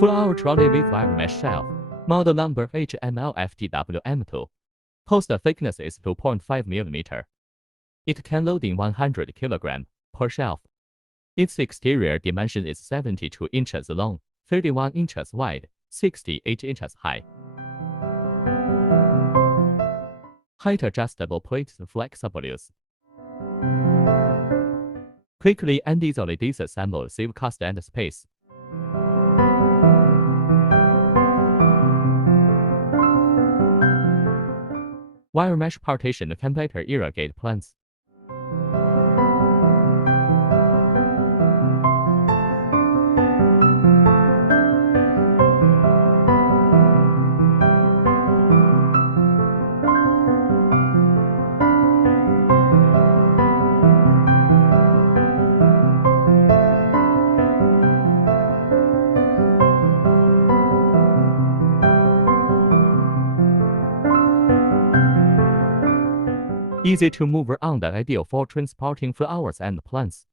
Flower trolley with wire mesh shelf. Model number HMLFTWM2. Poster thickness is 2.5 mm. It can load in 100 kg per shelf. Its exterior dimension is 72 inches long, 31 inches wide, 68 inches high. Height adjustable plates flexible use. Quickly and easily disassemble, save cost and space. Wire mesh partition can better irrigate plants. Easy to move around and ideal for transporting flowers and plants.